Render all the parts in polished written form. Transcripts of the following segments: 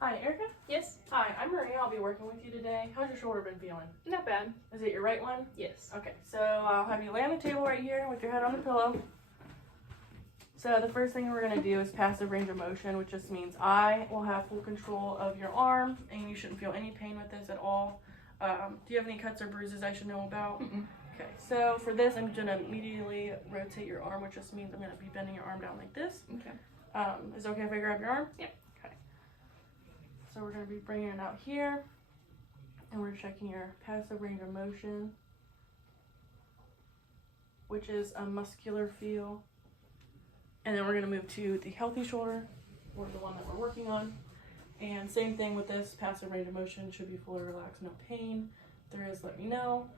Hi, Erica? Yes. Hi, I'm Maria. I'll be working with you today. How's your shoulder been feeling? Not bad. Is it your right one? Yes. Okay, so I'll have you lay on the table right here with your head on the pillow. So the first thing we're going to do is passive range of motion, which just means I will have full control of your arm, and you shouldn't feel any pain with this at all. Do you have any cuts or bruises I should know about? Mm-mm. Okay, so for this, I'm going to immediately rotate your arm, which just means I'm going to be bending your arm down like this. Okay. Is it okay if I grab your arm? Yep. Okay. So we're going to be bringing it out here, and we're checking your passive range of motion, which is a muscular feel. And then we're going to move to the healthy shoulder, or the one that we're working on. And same thing with this, passive range of motion should be fully relaxed, no pain. If there is, let me know.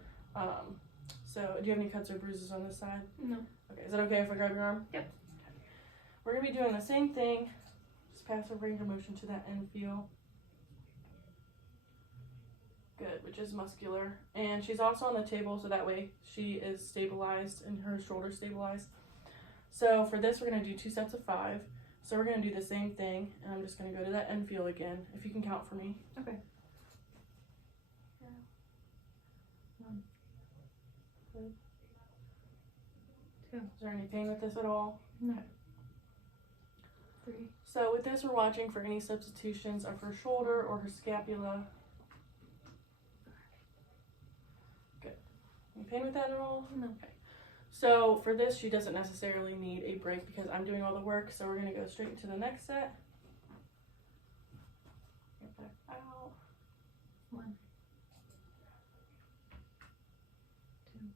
So do you have any cuts or bruises on this side? No. Okay, is that okay if I grab your arm? Yep. Okay. We're going to be doing the same thing, just passive range of motion to that end feel. Good, which is muscular. And she's also on the table, so that way she is stabilized and her shoulder stabilized. So for this, we're going to do 2 sets of 5. So we're going to do the same thing, and I'm just going to go to that end feel again, if you can count for me. Okay. 1. Good. 2. Is there any pain with this at all? No. Okay. 3. So with this, we're watching for any substitutions of her shoulder or her scapula. Good. Any pain with that at all? No. Okay. So for this, she doesn't necessarily need a break because I'm doing all the work. So we're going to go straight into the next set. Get back out. 1. 2.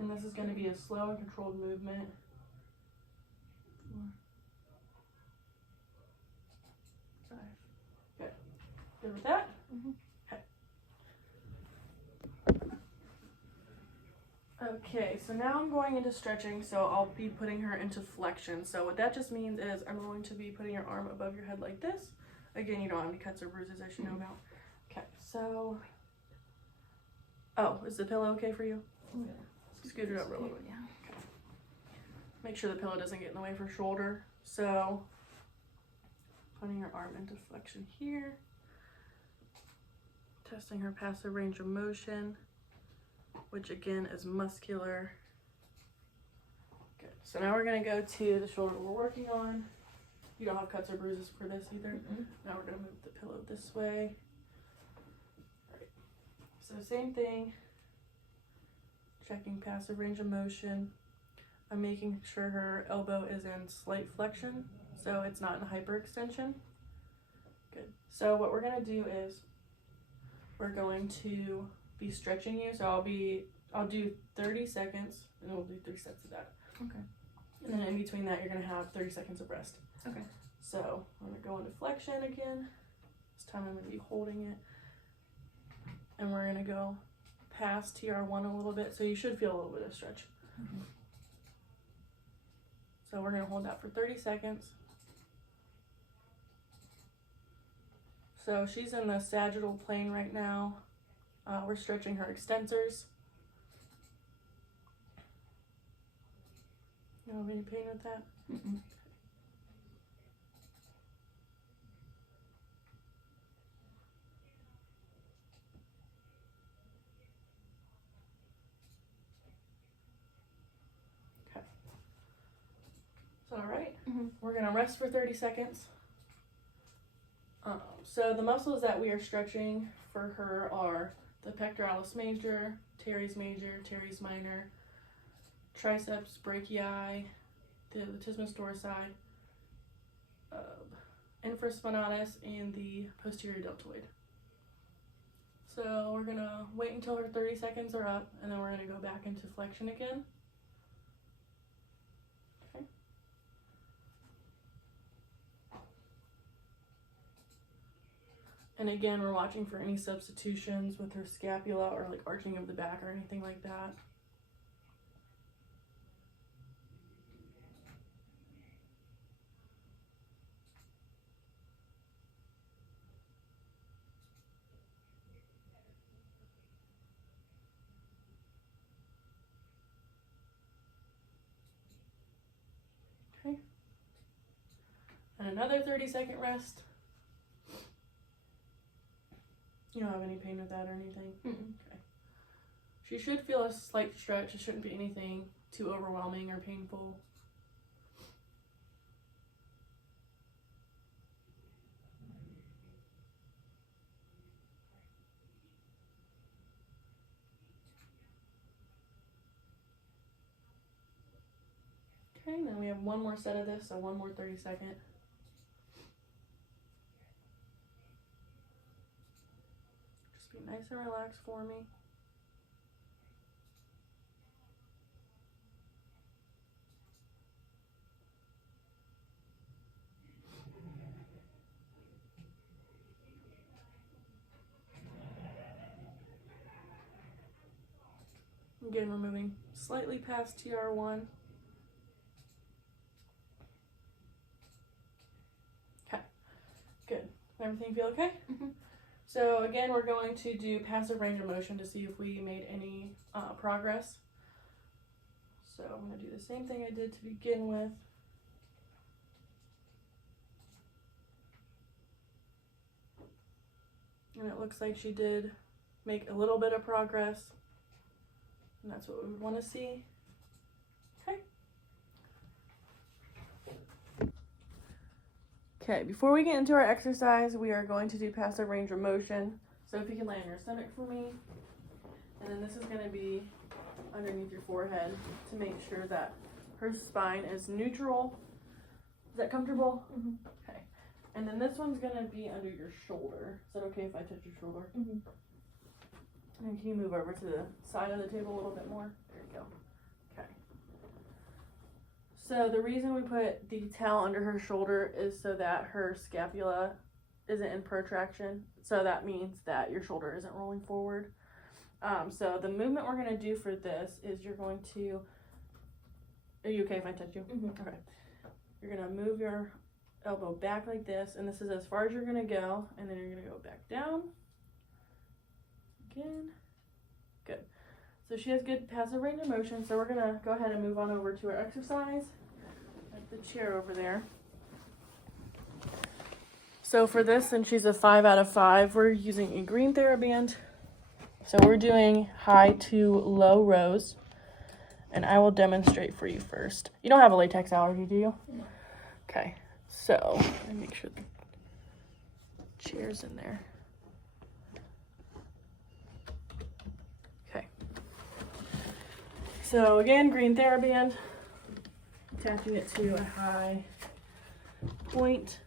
And this is going to be a slow and controlled movement. 4. 5. Good. Good with that? Mm-hmm. Okay, so now I'm going into stretching, so I'll be putting her into flexion. So what that just means is I'm going to be putting your arm above your head like this. Again, you don't have any cuts or bruises I should know about. Okay, so... Oh, is the pillow okay for you? Yeah. Scoot it over a little bit. Yeah. Okay. Make sure the pillow doesn't get in the way of her shoulder. So, putting her arm into flexion here. Testing her passive range of motion, which again is muscular. Good. So now we're going to go to the shoulder we're working on. You don't have cuts or bruises for this either. Mm-mm. Now we're going to move the pillow this way. All right. So same thing. Checking passive range of motion. I'm making sure her elbow is in slight flexion, so it's not in hyperextension. Good. So what we're going to do is we're going to be stretching you. So I'll do 30 seconds, and we'll do 3 sets of that. Okay. And then in between that, you're going to have 30 seconds of rest. Okay. So I'm going to go into flexion again. This time I'm going to be holding it. And we're going to go past TR1 a little bit, so you should feel a little bit of stretch. Mm-hmm. So we're going to hold that for 30 seconds. So she's in the sagittal plane right now. We're stretching her extensors. You don't have any pain with that? Mm-mm. Okay. Is that all right? Mm-hmm. We're going to rest for 30 seconds. So the muscles that we are stretching for her are the pectoralis major, teres major, teres minor, triceps brachii, the latissimus dorsi, infraspinatus, and the posterior deltoid. So we're going to wait until her 30 seconds are up, and then we're going to go back into flexion again. Okay. And again, we're watching for any substitutions with her scapula or like arching of the back or anything like that. Okay. And another 30-second rest. You don't have any pain with that or anything? Okay. She should feel a slight stretch. It shouldn't be anything too overwhelming or painful. Okay, then we have one more set of this, so one more 30-second. Just be nice and relaxed for me. Again, we're moving slightly past TR1. Okay, good. Everything feel okay? So again, we're going to do passive range of motion to see if we made any progress. So I'm going to do the same thing I did to begin with. And it looks like she did make a little bit of progress. And that's what we would want to see. Okay. Okay, before we get into our exercise, we are going to do passive range of motion. So if you can lay on your stomach for me. And then this is going to be underneath your forehead to make sure that her spine is neutral. Is that comfortable? Okay. And then this one's going to be under your shoulder. Is that okay if I touch your shoulder? And can you move over to the side of the table a little bit more? There you go. Okay. So the reason we put the towel under her shoulder is so that her scapula isn't in protraction. So that means that your shoulder isn't rolling forward. So the movement we're going to do for this is you're going to... Are you okay if I touch you? Okay. You're going to move your elbow back like this, and this is as far as you're going to go, and then you're going to go back down. Again. Good. So she has good passive range of motion, so we're going to go ahead and move on over to our exercise. Like the chair over there. So for this, since she's a 5 out of 5, we're using a green TheraBand. So we're doing high to low rows, and I will demonstrate for you first. You don't have a latex allergy, do you? No. Okay, so let me make sure the chair's in there. Okay. So again, green TheraBand, attaching it to a high point.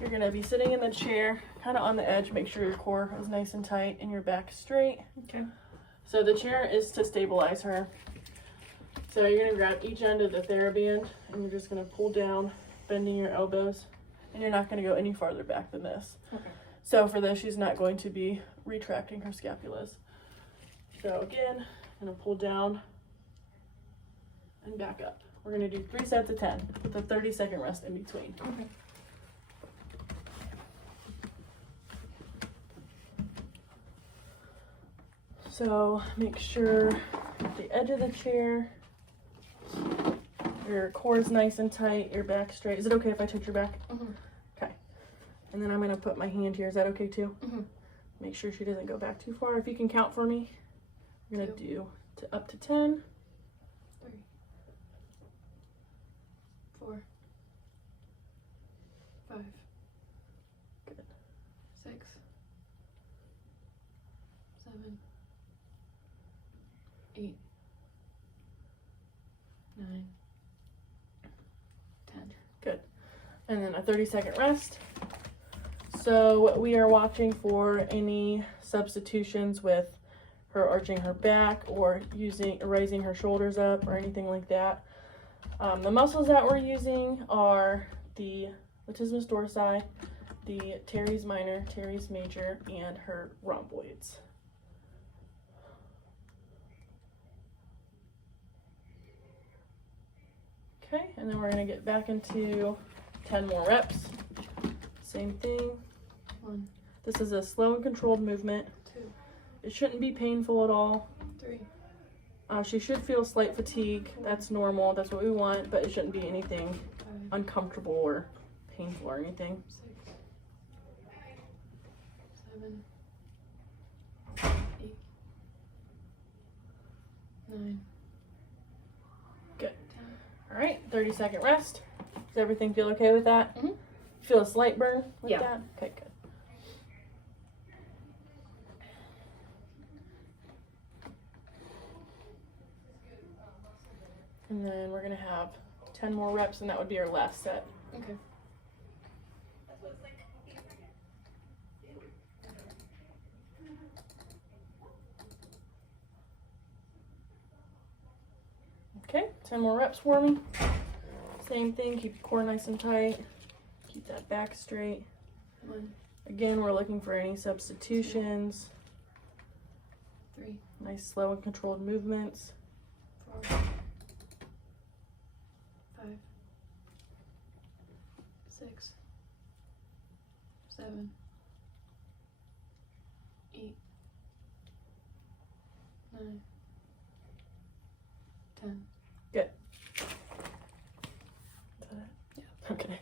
You're gonna be sitting in the chair, kind of on the edge. Make sure your core is nice and tight and your back straight. Okay. So the chair is to stabilize her. So you're gonna grab each end of the TheraBand and you're just gonna pull down, bending your elbows, and you're not gonna go any farther back than this. Okay. So for this, she's not going to be retracting her scapulas. So again, I'm gonna pull down and back up. We're gonna do 3 sets of 10 with a 30-second rest in between. Okay. So make sure at the edge of the chair, your core is nice and tight, your back straight. Is it okay if I touch your back? Okay. And then I'm gonna put my hand here. Is that okay too? Make sure she doesn't go back too far. If you can count for me, we're gonna do up to 10. 3, 4, 5. Good. 6, 7, 8, 9, 10. Good. And then a 30-second rest. So we are watching for any substitutions with her arching her back or raising her shoulders up or anything like that. The muscles that we're using are the latissimus dorsi, the teres minor, teres major, and her rhomboids. Okay, and then we're going to get back into 10 more reps. Same thing. 1, This is a slow and controlled movement. 2, It shouldn't be painful at all. 3, She should feel slight fatigue. That's normal. That's what we want, but it shouldn't be anything 5, uncomfortable or painful or anything. 6, 7, 8, 9. Good. 10. All right, 30-second rest. Does everything feel okay with that? Mhm. Feel a slight burn with Yeah. that? Okay, good. And then we're gonna have 10 more reps, and that would be our last set. Okay. Okay, 10 more reps for me. Same thing, keep your core nice and tight. Keep that back straight. 1, Again, we're looking for any substitutions. 3, Nice slow and controlled movements. 4, 5, 6, 7, 8, 9, 10. Good. Is that it? Yeah. Okay.